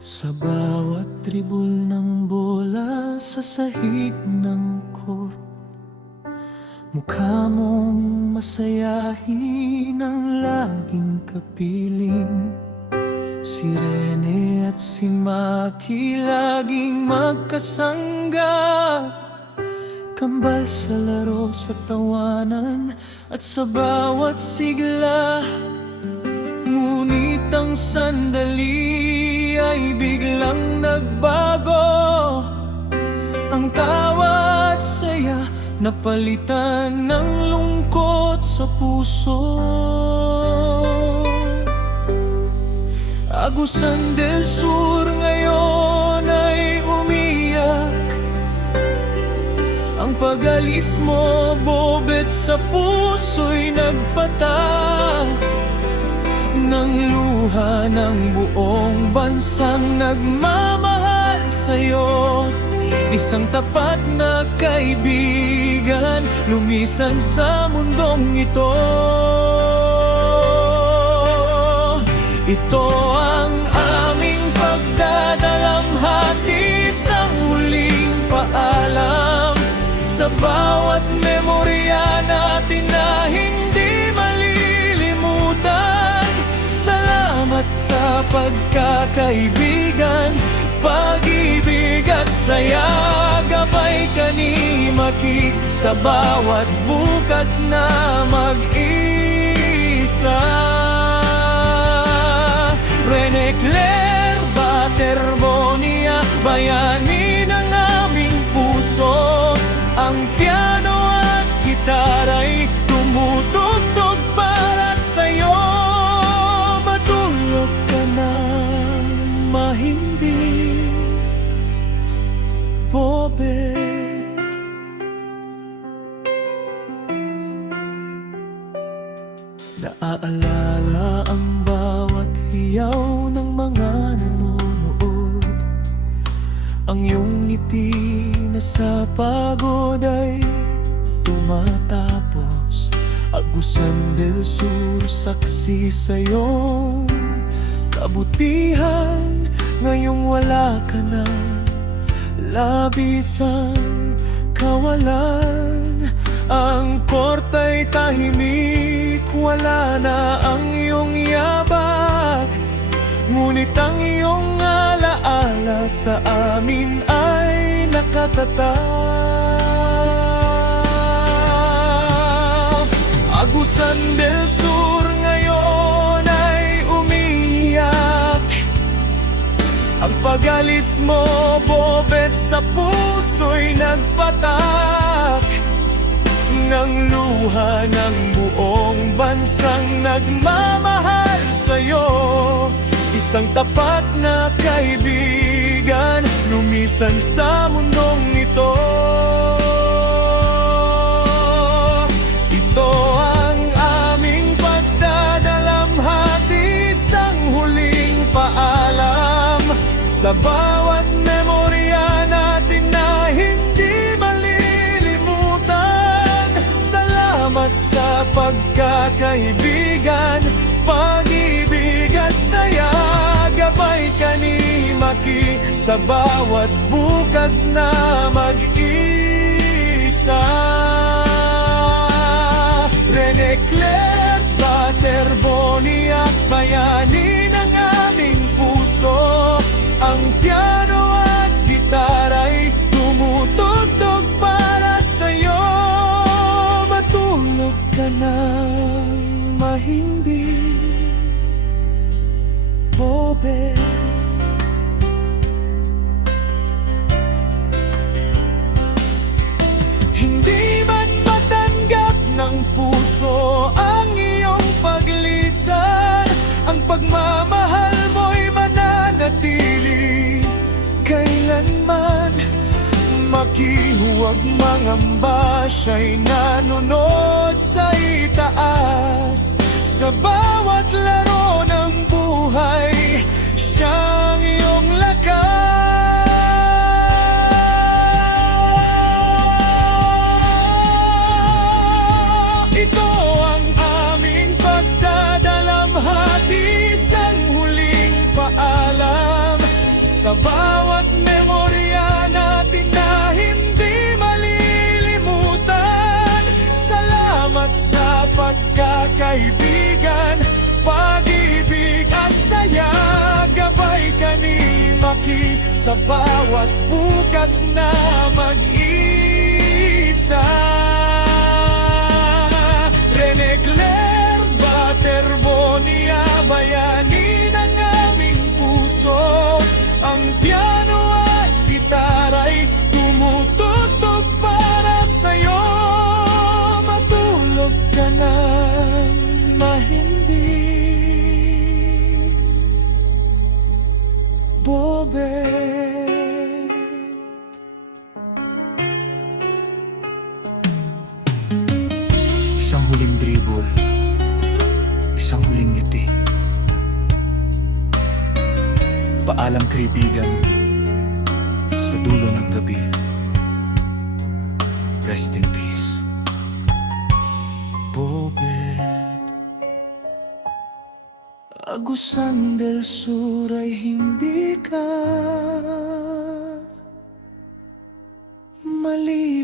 Sa bawat tribul ng bola sa sahig ng court, mukha mong masayahin ang laging kapiling. Si Rene at si Maki laging magkasangga, kambal sa laro, sa tawanan at sa bawat sigla. Ngunit ang sandali ay biglang nagbago, ang tawa at saya napalitan ng lungkot sa puso. Agusan del Sur ngayon ay umiyak, ang pag-alis mo, Bobet, sa puso'y nagpatak ng luha ng buong bansang nagmamahal sa'yo. Isang tapat na kaibigan lumisan sa mundong ito. Ito ang aming pagdadalamhati sa huling paalam, sa bawat memorya natin na hindi malilimutan. Salamat sa pagkakaibigan, pag-ibig at saya. Gabay ka ni Maki sa bawat bukas na mag-isa. Rene Claire Baterbonia, bayani ng aming puso. Ang piano at gitara'y tumutugtog para sa'yo. Matulog ka na mahimbing, Bobet. Naaalala ang bawat hiyaw ng mga nanonood, ang iyong ngiti na sa pagod ay tumatapos. Agusan del Sur, saksi sa iyong kabutihan. Ngayong wala ka na, labisang kawalan. Ang korta'y tahimik, wala na ang iyong yabak. Ngunit ang iyong alaala sa amin ay nakatatak. Agusan del Sur ngayon ay umiiyak, ang pag-alis mo, Bobet, sa puso'y nagpatak ng luha ng buong bansang nagmamahal sa'yo. Isang tapat na kaibigan lumisan sa mundong ito. Ito ang aming pagdadalamhati, sang huling paalam, sa bawat memorya natin na hindi malilimutan. Salamat sa pagkakaibigan, pag-ibig at saya. Gabay ka ni Maki sa bawat bukas na mag-isa. Rene Claire Baterbonia, bayani ng aming puso. Ang piano at gitara'y tumutugtog para sa'yo. Matulog ka na mahimbing, Bobet. Hindi man matanggap ng puso ang iyong paglisan, ang pagmamahal mo'y mananatili kailanman. Maki, huwag mangamba, siya'y nanunod sa itaas. Sa bawat laro ng buhay, siyang iyong lakas. Ito ang aming pagdadalamhati, sang huling paalam, kinimaki sa bawat bukas na mag-isa. Rene Claire Baterbonia, bayani ng aming puso. Ang piano at gitara'y tumutugtog para sa'yo. Matulog ka ng mahimbing, Bobe. Isang huling dribble, isang huling ngiti. Paalam kaibigan, sa dulo ng gabi. Rest in peace, Bobet. Agusan del Sur ay hindi ka mali.